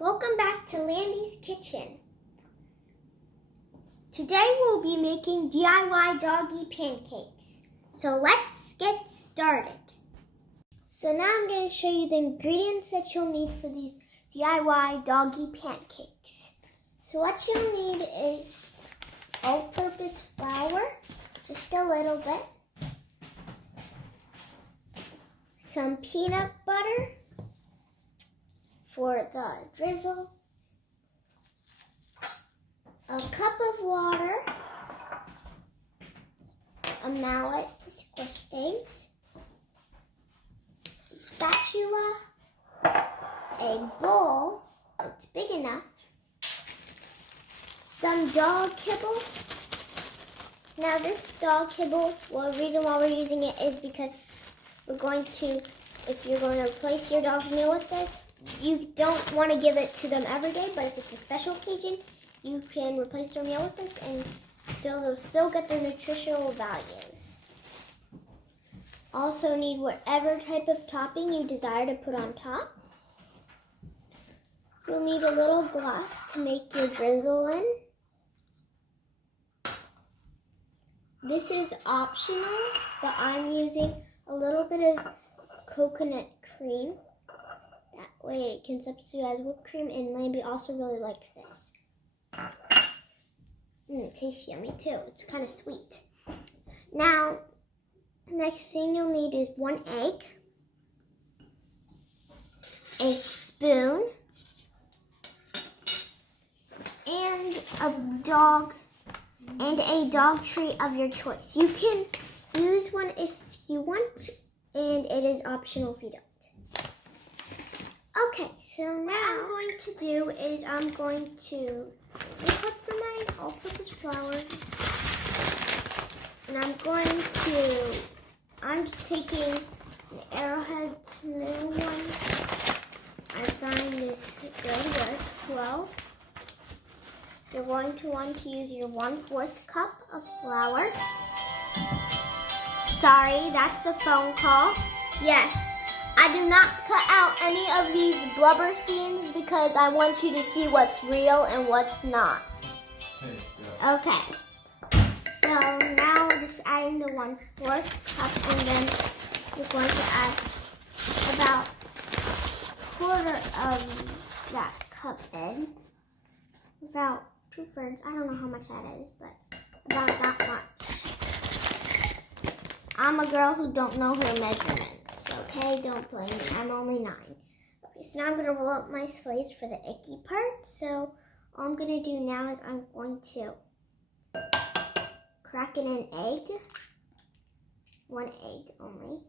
Welcome back to Lambi's Kitchen. Today we'll be making DIY doggy pancakes. So let's get started. So now I'm going to show you the ingredients that you'll need for these DIY doggy pancakes. So what you'll need is all-purpose flour, just a little bit, some peanut butter for the drizzle, a cup of water, a mallet to squish things, a spatula, a bowl that's big enough, some dog kibble. Now this dog kibble, well, the reason why we're using it is because we're going to, if you're going to replace your dog's meal with this, you don't want to give it to them every day, but if it's a special occasion, you can replace their meal with this and they'll still get their nutritional values. Also need whatever type of topping you desire to put on top. You'll need a little glass to make your drizzle in. This is optional, but I'm using a little bit of coconut cream. That way it can substitute as whipped cream, and Lambi also really likes this. It tastes yummy too. It's kind of sweet. Now, next thing you'll need is 1 egg, a spoon, and a dog treat of your choice. You can use one if you want, and it is optional if you don't. Okay, so now what I'm going to do is I'm going to look for my all-purpose flour, and I'm just taking an Arrowhead new one. I find this good, works well. You're going to want to use your 1/4 cup of flour. Sorry, that's a phone call. Yes. I do not cut out any of these blubber scenes because I want you to see what's real and what's not. Okay. So now we're just adding the 1/4 cup, and then we're going to add about 1/4 of that cup in. About 2/3. I don't know how much that is, but about that much. I'm a girl who don't know her measurements. Okay, don't blame me. I'm only 9. Okay, so now I'm going to roll up my slice for the icky part. So all I'm going to do now is I'm going to crack in an egg. 1 egg only.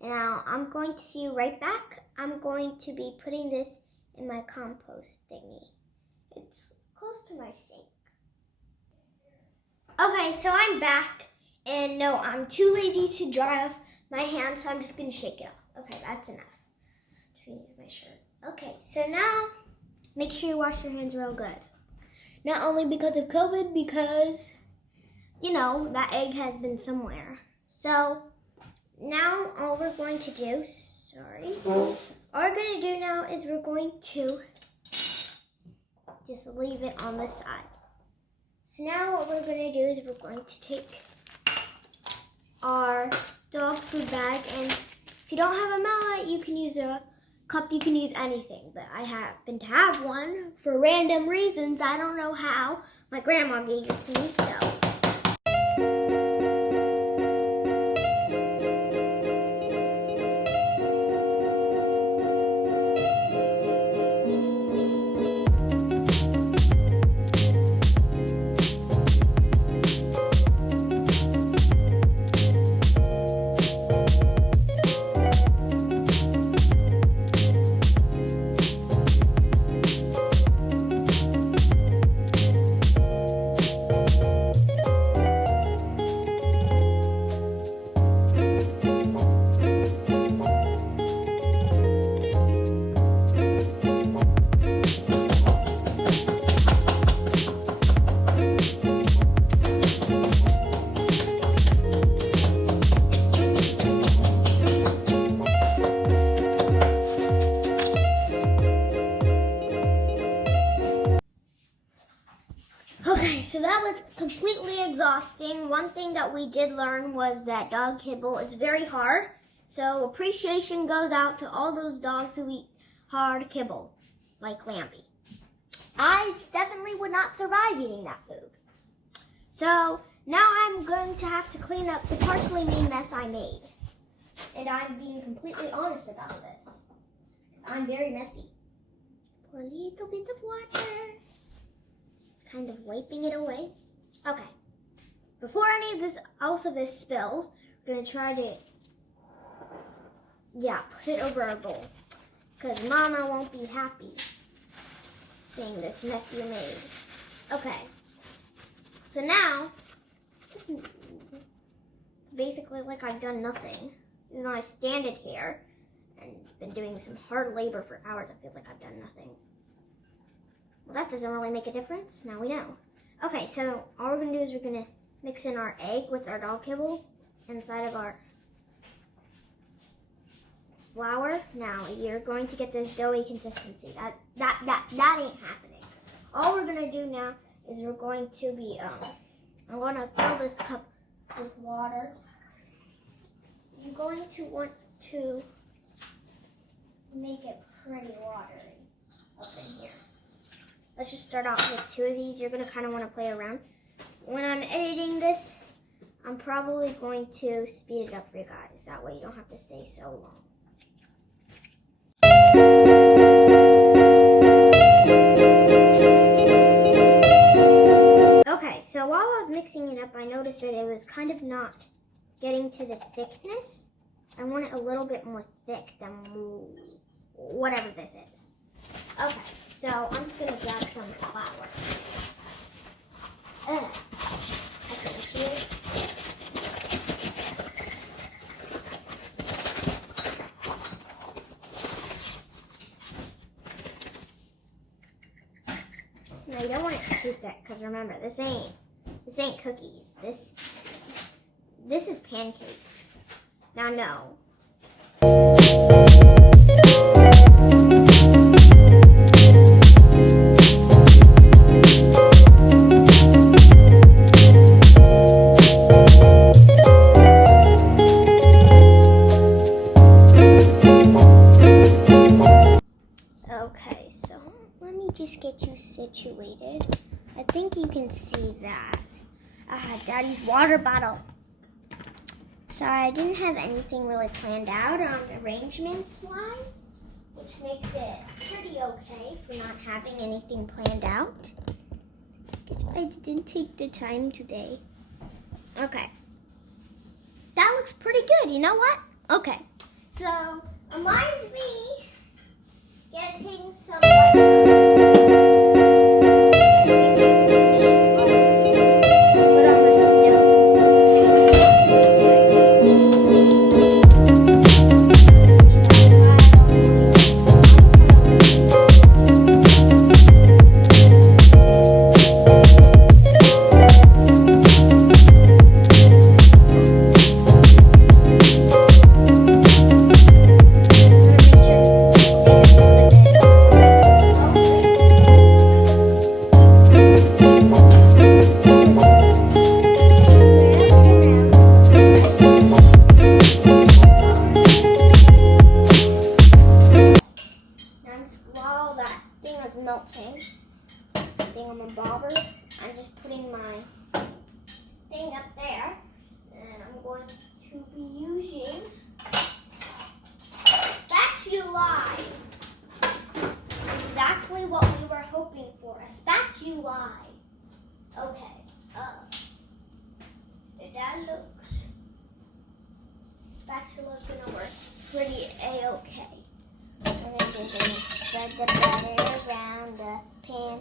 Now I'm going to see you right back. I'm going to be putting this in my compost thingy. It's close to my sink. Okay, so I'm back. And no, I'm too lazy to dry off my hand, so I'm just going to shake it off. Okay, that's enough. I'm just going to use my shirt. Okay, so now make sure you wash your hands real good. Not only because of COVID, because, you know, that egg has been somewhere. So now all we're going to do, all we're going to do now is we're going to just leave it on the side. So now what we're going to do is we're going to take our dog food bag, and if you don't have a mallet, you can use a cup, you can use anything, but I happen to have one for random reasons. I don't know how. My grandma gave it to me, so. was completely exhausting. One thing that we did learn was that dog kibble is very hard. So appreciation goes out to all those dogs who eat hard kibble, like Lambi. I definitely would not survive eating that food. So now I'm going to have to clean up the partially made mess I made. And I'm being completely honest about this. Because I'm very messy. Pour a little bit of water. Kind of wiping it away. Okay. Before any of this spills, we're going to try to, put it over our bowl. Because Mama won't be happy seeing this mess you made. Okay. So now, it's basically like I've done nothing. Even though I stand it here and been doing some hard labor for hours, it feels like I've done nothing. Well, that doesn't really make a difference. Now we know. Okay, so all we're going to do is we're going to mix in our egg with our dog kibble inside of our flour. Now you're going to get this doughy consistency. That ain't happening. All we're going to do now is we're going to be, I'm going to fill this cup with water. You're going to want to make it pretty watery up in here. Let's just start off with 2 of these. You're going to kind of want to play around. When I'm editing this, I'm probably going to speed it up for you guys. That way you don't have to stay so long. Okay, so while I was mixing it up, I noticed that it was kind of not getting to the thickness. I want it a little bit more thick than whatever this is. Okay, so I'm just going to grab some flour. I can see it. No, you don't want it too thick, because remember, this ain't cookies. This is pancakes. Now, no. Okay, so let me just get you situated. I think you can see that. Daddy's water bottle. Sorry, I didn't have anything really planned out on arrangements-wise, which makes it pretty okay for not having anything planned out. Because I didn't take the time today. Okay. That looks pretty good, you know what? Okay. So, reminds me getting some... melting thing on my bobber. I'm just putting my thing up there, and I'm going to be using spatula. Exactly what we were hoping for, a spatula. Okay, that looks, spatula's gonna work pretty a-okay. And then we're going to spread the butter around the pan.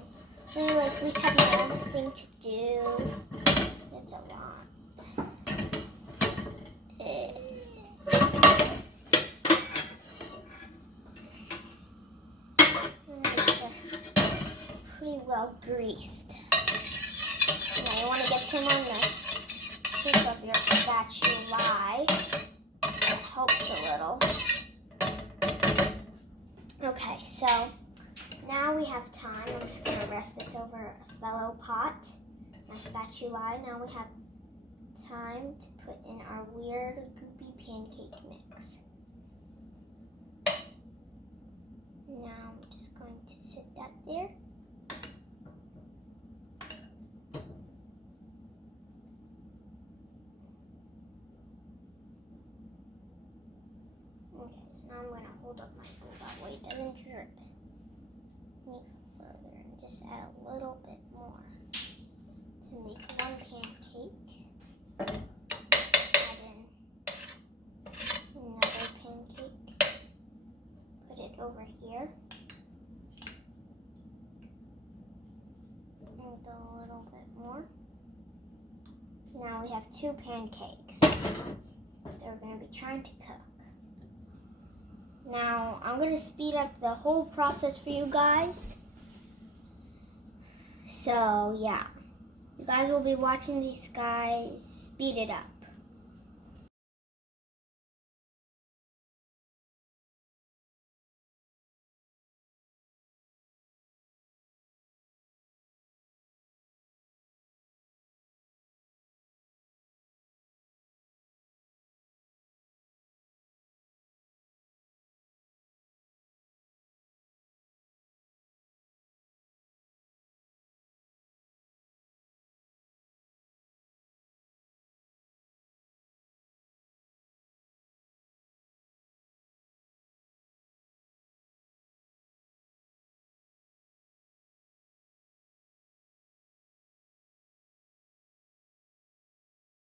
And like we have our own thing to do. That's a lot. Pretty well greased. Now you want to get some on the tip of your spatula. It helps a little. Okay, so now we have time. I'm just going to rest this over a fellow pot. my spatula. Now we have time to put in our weird goopy pancake mix. Now I'm just going to sit that there. Okay, so now I'm going to hold up my bowl that way it doesn't drip any further and just add a little bit more to make one pancake. Add in another pancake. Put it over here. And a little bit more. Now we have 2 pancakes that we're going to be trying to cook. Now, I'm going to speed up the whole process for you guys. So, yeah. You guys will be watching these guys speed it up.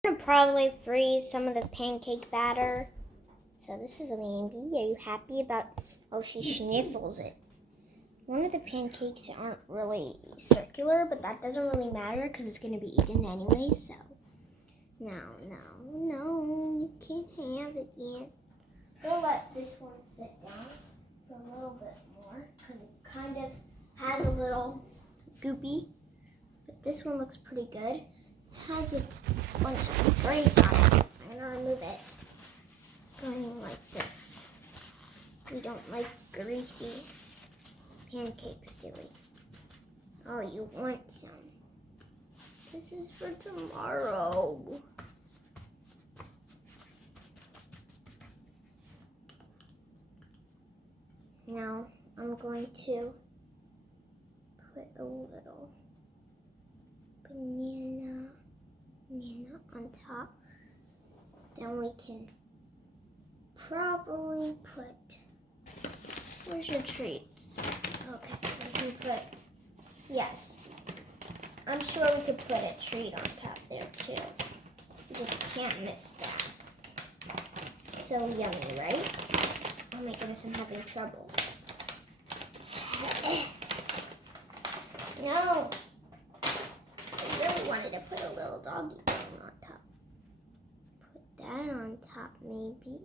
I'm going to probably freeze some of the pancake batter. So this is Lambi. Are you happy about... Oh, she sniffles it. One of the pancakes aren't really circular, but that doesn't really matter because it's going to be eaten anyway, so... No, you can't have it yet. We'll let this one sit down for a little bit more because it kind of has a little goopy, but this one looks pretty good. It has a bunch of grease on it, so I'm going to remove it. Going like this. We don't like greasy pancakes, do we? Oh, you want some. This is for tomorrow. Now, I'm going to put a little banana on top. Then we can probably put, where's your treats? Okay, we can put, yes. I'm sure we could put a treat on top there too. You just can't miss that. So yummy, right? Oh my goodness, I'm having trouble. No. I really wanted to put a little doggy bone on top. Put that on top maybe.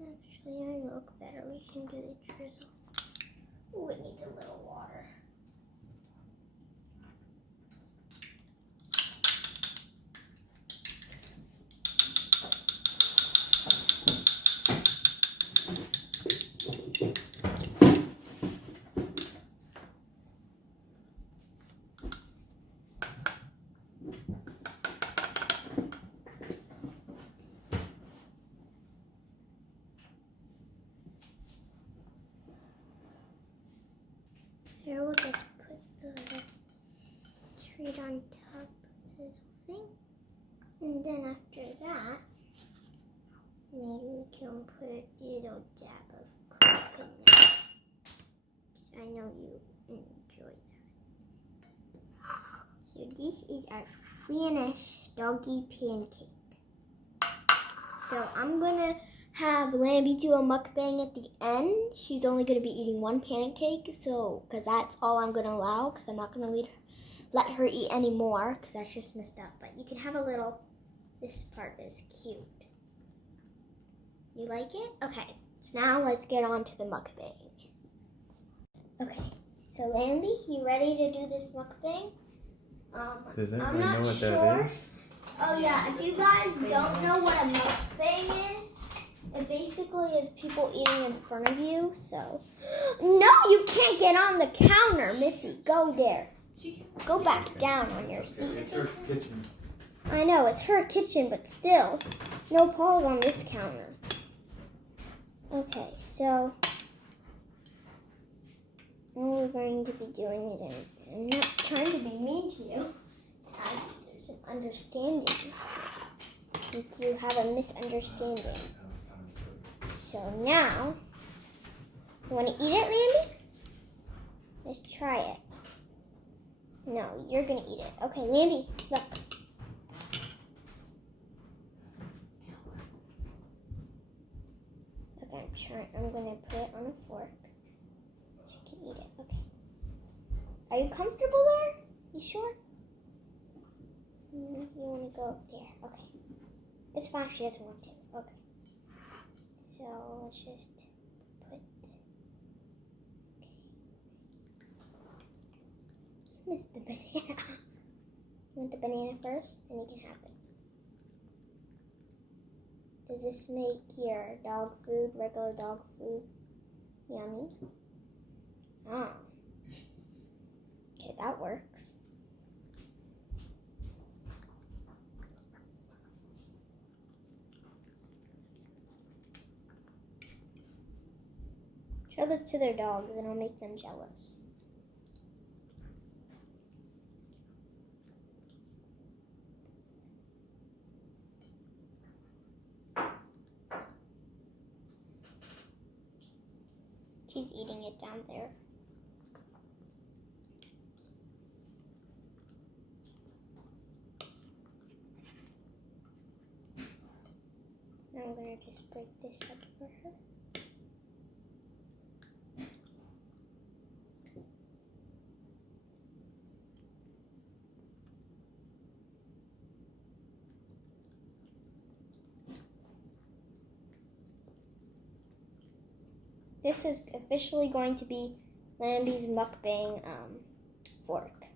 Actually, I look better. We can do the drizzle. Ooh, it needs a little water. Here we'll just put the treat on top of this thing. And then after that, maybe we can put a little dab of coconut. Because I know you enjoy that. So this is our finished doggy pancake. So I'm gonna have Lambi do a mukbang at the end. She's only going to be eating 1 pancake, so because that's all I'm going to allow, because I'm not going to let her eat any more, because that's just messed up. But you can have a little, this part is cute. You like it? Okay, so now let's get on to the mukbang. Okay, so Lambi, you ready to do this mukbang? Does everybody know what that is? Oh yeah, if you guys don't know what a mukbang is, it basically is people eating in front of you, so. No, you can't get on the counter, Missy. Go there. Go back down on your seat. It's her kitchen. I know, it's her kitchen, but still, no paws on this counter. Okay, so all we're going to be doing is, I'm not trying to be mean to you. There's an understanding. I think you have a misunderstanding. So now, you want to eat it, Lambi? Let's try it. No, you're going to eat it. Okay, Lambi, look. Okay, I'm going to put it on a fork. She can eat it. Okay. Are you comfortable there? You sure? You want to go up there. Okay. It's fine. She doesn't want to. Okay. So let's just put the... Okay. Miss the banana. You want the banana first? Then you can have it. Does this make your dog food, regular dog food, yummy? Oh. Okay, that works. Show this to their dogs and it'll make them jealous. She's eating it down there. Now I'm going to just break this up for her. This is officially going to be Lambi's mukbang fork.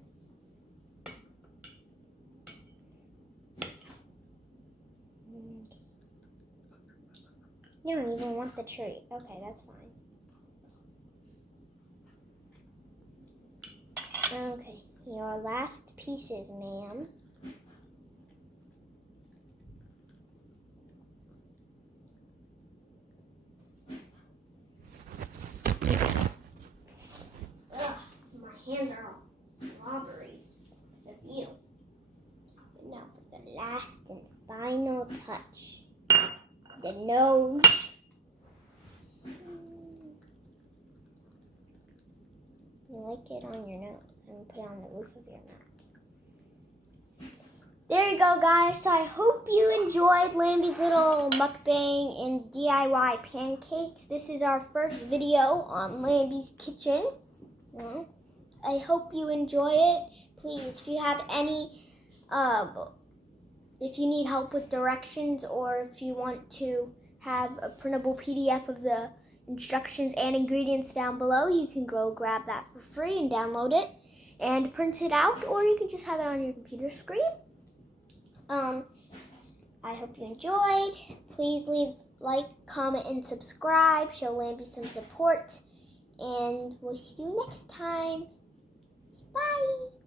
You don't even want the treat. Okay, that's fine. Okay, your last pieces, ma'am. Hands are all slobbery because of you. But now for the last and final touch. The nose. You like it on your nose. I'm going to put it on the roof of your mouth. There you go, guys. So I hope you enjoyed Lambi's little mukbang and DIY pancakes. This is our first video on Lambi's kitchen. I hope you enjoy it. Please, if you have any, if you need help with directions or if you want to have a printable PDF of the instructions and ingredients down below, you can go grab that for free and download it and print it out, or you can just have it on your computer screen. I hope you enjoyed. Please leave like, comment, and subscribe. Show Lambi some support. And we'll see you next time. Bye.